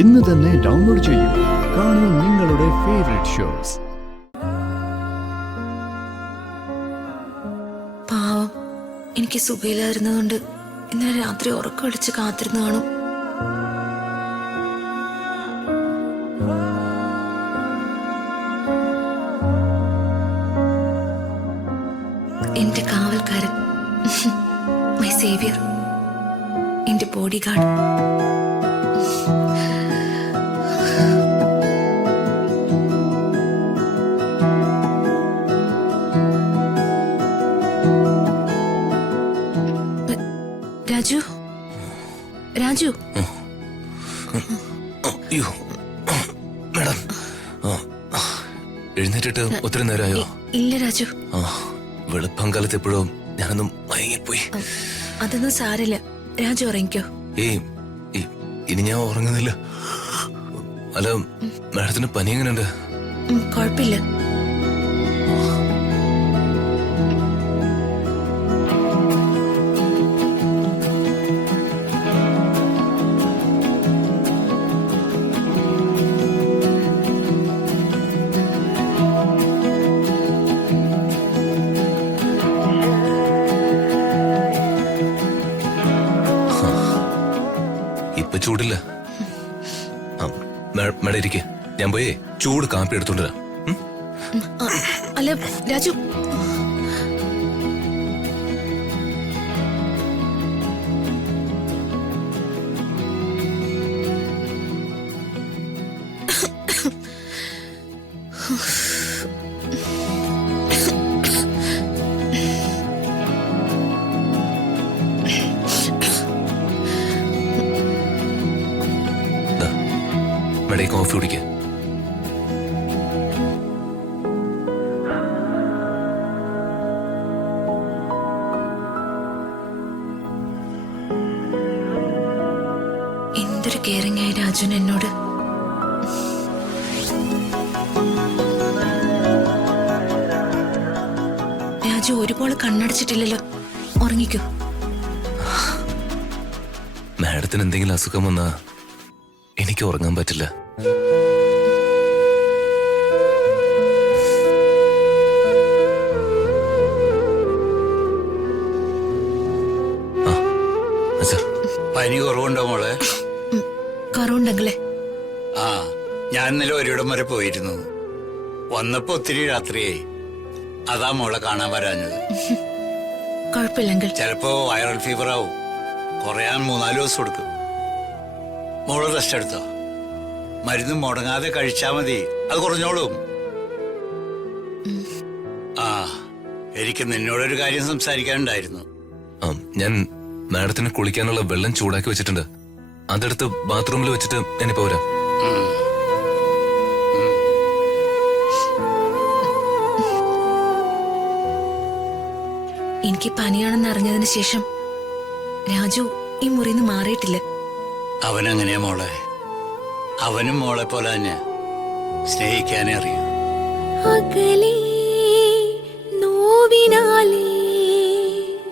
ഇന്ന് തന്നെ ഡൗൺലോഡ് ചെയ്യൂ. കാണൂ നിങ്ങളുടെ ഫേവറേറ്റ് ഷോസ്. പാവം, എനിക്ക് സുഖയിലായിരുന്നതുകൊണ്ട് ഇന്നലെ രാത്രി ഉറക്കമടിച്ച് കാത്തിരുന്ന് കാണും. എന്റെ കാവൽക്കാരൻ, മൈ സേവിയർ, എന്റെ body guard. Raju, Raju. Madam, എഴുന്നേറ്റിട്ട് ഒത്തിരി നേരമായോ? ഇല്ല രാജു, വെളുപ്പംകാലത്ത് എപ്പോഴും ഞാനൊന്നും മയങ്ങിപ്പോയി. അതൊന്നും സാരില്ല, രാജു ഉറങ്ങിക്കോ. ഇനി ഞാൻ ഉറങ്ങുന്നില്ല. അല്ല, മാഡത്തിന് പനി എങ്ങനെയുണ്ട്? കുഴപ്പമില്ല. ഇപ്പൊ ചൂടില്ല. മേഡം ഇരിക്കെ, ഞാൻ പോയേ ചൂട് കാപ്പി എടുത്തോണ്ട് വരാം. അല്ല രാജു, മേഡം കോഫി കുടിക്ക. എന്തൊരു കെയറിംഗ് ആയി രാജുൻ എന്നോട്. രാജു ഒരുപോലെ കണ്ണടച്ചിട്ടില്ലല്ലോ, ഉറങ്ങിക്കോ. മാഡത്തിന് എന്തെങ്കിലും അസുഖം വന്നാ എനിക്ക് ഉറങ്ങാൻ പറ്റില്ല. പനി കുറവുണ്ടോ മോളെ? കുറവുണ്ടെങ്കിലേ. ഞാൻ ഇന്നലെ ഒരിടം വരെ പോയിരുന്നു. വന്നപ്പോ ഒത്തിരി രാത്രിയായി. അതാ മോളെ കാണാൻ വരാഞ്ഞത്. കുഴപ്പമില്ലെങ്കിൽ ചിലപ്പോ വൈറൽ ഫീവർ ആവും. കുറയാൻ 3-4 ദിവസം എടുക്കും. മോള് റെസ്റ്റ് എടുത്തോ. മരുന്ന് മുടങ്ങാതെ കഴിച്ചാ മതി, അത് കുറഞ്ഞോളും. എനിക്ക് നിന്നോടൊരു കാര്യം സംസാരിക്കാനുണ്ടായിരുന്നു. ഞാൻ മാഡത്തിന് കുളിക്കാനുള്ള വെള്ളം ചൂടാക്കി വെച്ചിട്ടുണ്ട്. അതെടുത്ത് ബാത്റൂമിൽ വെച്ചിട്ട് ഞാനിപ്പോ വരാം. എനിക്ക് പനിയാണെന്ന് അറിഞ്ഞതിന് ശേഷം രാജു ഈ മുറിന്ന് മാറിയിട്ടില്ല. അവനെങ്ങനെയാ മോളെ? അവനും മോളെ പോലെ തന്നെ സ്നേഹിക്കാനേ അറിയൂ.